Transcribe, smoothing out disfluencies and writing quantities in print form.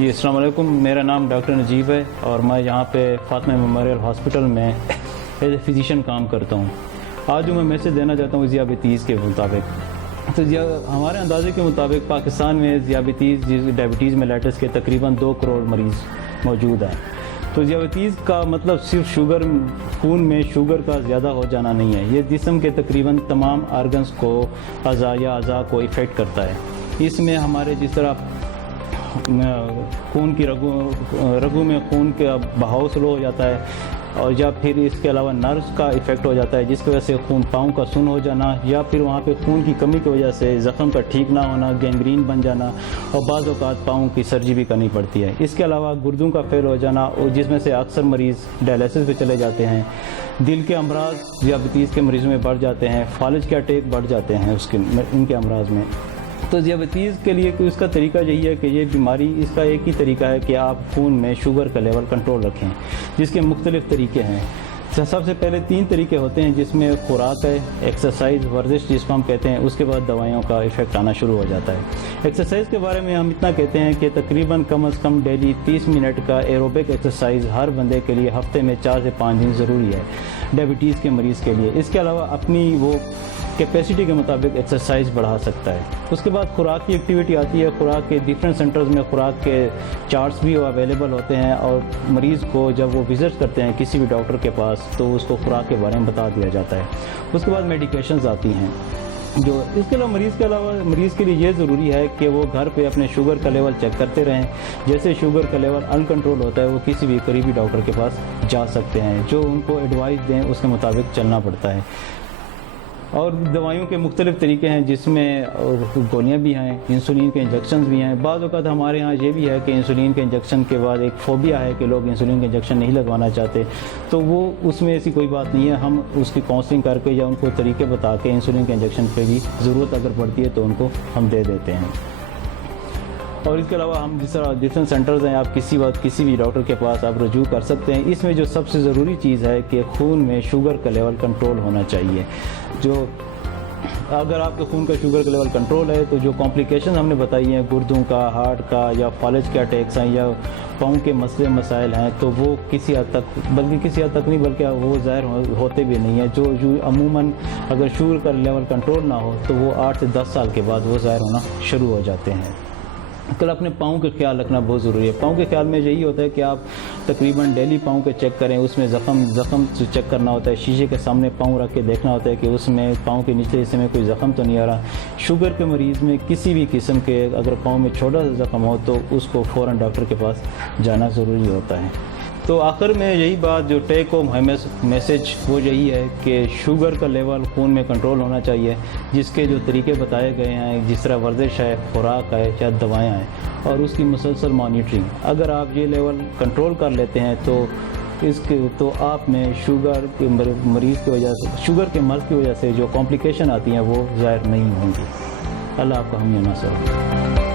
جی السلام علیکم، میرا نام ڈاکٹر نجیب ہے اور میں یہاں پہ فاطمہ میموریل ہاسپٹل میں ایز اے فزیشین کام کرتا ہوں۔ آج جو میں میسج دینا چاہتا ہوں ذیابیطیز کے مطابق، تو ہمارے اندازے کے مطابق پاکستان میں ڈائبٹیز میلیٹس کے تقریباً 2 کروڑ مریض موجود ہیں۔ تو ذیابیطیز کا مطلب صرف شوگر، خون میں شوگر کا زیادہ ہو جانا نہیں ہے، یہ جسم کے تقریباً تمام آرگنز کو، اعضاء کو افیکٹ کرتا ہے۔ اس میں ہمارے جس طرح خون کی رگوں میں خون کا بہاؤ سلو ہو جاتا ہے، اور یا پھر اس کے علاوہ نروز کا افیکٹ ہو جاتا ہے جس کی وجہ سے خون پاؤں کا سن ہو جانا، یا پھر وہاں پہ خون کی کمی کی وجہ سے زخم کا ٹھیک نہ ہونا، گینگرین بن جانا، اور بعض اوقات پاؤں کی سرجری بھی کرنی پڑتی ہے۔ اس کے علاوہ گردوں کا فیل ہو جانا، اور جس میں سے اکثر مریض ڈائلیسس پہ چلے جاتے ہیں۔ دل کے امراض ذیابیطیز کے مریضوں میں بڑھ جاتے ہیں، فالج کے اٹیک بڑھ جاتے ہیں ان کے امراض میں۔ تو ذیابیطیز کے لیے اس کا طریقہ یہی ہے کہ یہ بیماری، اس کا ایک ہی طریقہ ہے کہ آپ خون میں شوگر کا لیول کنٹرول رکھیں، جس کے مختلف طریقے ہیں۔ سب سے پہلے 3 طریقے ہوتے ہیں، جس میں خوراک ہے، ایکسرسائز، ورزش جس کو ہم کہتے ہیں، اس کے بعد دوائیوں کا افیکٹ آنا شروع ہو جاتا ہے۔ ایکسرسائز کے بارے میں ہم اتنا کہتے ہیں کہ تقریباً کم از کم ڈیلی 30 منٹ کا ایروبک ایکسرسائز ہر بندے کے لیے ہفتے میں 4 سے 5 دن ضروری ہے ڈائبٹیز کے مریض کے لیے۔ اس کے علاوہ اپنی وہ کیپیسٹی کے مطابق ایکسرسائز بڑھا سکتا ہے۔ اس کے بعد خوراک کی ایکٹیویٹی آتی ہے۔ خوراک کے ڈیفرنٹ سینٹرز میں خوراک کے چارٹس بھی اویلیبل ہوتے ہیں، اور مریض کو جب وہ وزٹ کرتے ہیں کسی بھی ڈاکٹر کے پاس تو اس کو خوراک کے بارے میں بتا دیا جاتا ہے۔ اس کے بعد میڈیکیشنز آتی ہیں، جو اس کے علاوہ مریض کے لیے یہ ضروری ہے کہ وہ گھر پہ اپنے شوگر کا لیول چیک کرتے رہیں۔ جیسے شوگر کا لیول ان کنٹرول ہوتا ہے، وہ کسی بھی قریبی ڈاکٹر کے پاس جا سکتے ہیں، جو ان کو ایڈوائز دیں اس کے مطابق چلنا پڑتا ہے۔ اور دوائیوں کے مختلف طریقے ہیں، جس میں گولیاں بھی ہیں، انسولین کے انجیکشنز بھی ہیں۔ بعض اوقات ہمارے ہاں یہ بھی ہے کہ انسولین کے انجیکشن کے بعد ایک فوبیا ہے کہ لوگ انسولین کے انجیکشن نہیں لگوانا چاہتے، تو وہ اس میں ایسی کوئی بات نہیں ہے۔ ہم اس کی کاؤنسلنگ کر کے یا ان کو طریقے بتا کے انسولین کے انجیکشن پہ بھی ضرورت اگر پڑتی ہے تو ان کو ہم دے دیتے ہیں۔ اور اس کے علاوہ ہم جس طرح ڈفرینٹ سینٹرز ہیں، آپ کسی وقت کسی بھی ڈاکٹر کے پاس آپ رجوع کر سکتے ہیں۔ اس میں جو سب سے ضروری چیز ہے کہ خون میں شوگر کا لیول کنٹرول ہونا چاہیے۔ جو اگر آپ کے خون کا شوگر کا لیول کنٹرول ہے تو جو کمپلیکیشن ہم نے بتائی ہیں، گردوں کا، ہارٹ کا، یا فالج کے اٹیکس ہیں، یا پاؤں کے مسائل ہیں، تو وہ کسی حد تک نہیں بلکہ وہ ظاہر ہوتے بھی نہیں ہیں۔ جو عموماً اگر شوگر کا لیول کنٹرول نہ ہو تو وہ 8 سے 10 سال کے بعد وہ ظاہر ہونا شروع ہو جاتے ہیں۔ کل اپنے پاؤں کا خیال رکھنا بہت ضروری ہے۔ پاؤں کے خیال میں یہی ہوتا ہے کہ آپ تقریباً ڈیلی پاؤں کے چیک کریں، اس میں زخم چیک کرنا ہوتا ہے، شیشے کے سامنے پاؤں رکھ کے دیکھنا ہوتا ہے کہ اس میں پاؤں کے نچلے حصے میں کوئی زخم تو نہیں آ رہا۔ شوگر کے مریض میں کسی بھی قسم کے اگر پاؤں میں چھوٹا سا زخم ہو تو اس کو فوراً ڈاکٹر کے پاس جانا ضروری ہوتا ہے۔ تو آخر میں یہی بات جو ٹیک ہوم میسج وہ یہی ہے کہ شوگر کا لیول خون میں کنٹرول ہونا چاہیے، جس کے جو طریقے بتائے گئے ہیں، جس طرح ورزش ہے، خوراک ہے، یا دوائیاں ہیں، اور اس کی مسلسل مانیٹرنگ، اگر آپ یہ لیول کنٹرول کر لیتے ہیں تو آپ میں شوگر کے مریض کی وجہ سے، شوگر کے مرض کی وجہ سے جو کمپلیکیشن آتی ہیں وہ ظاہر نہیں ہوں گی۔ اللہ آپ کو ہم نصیب۔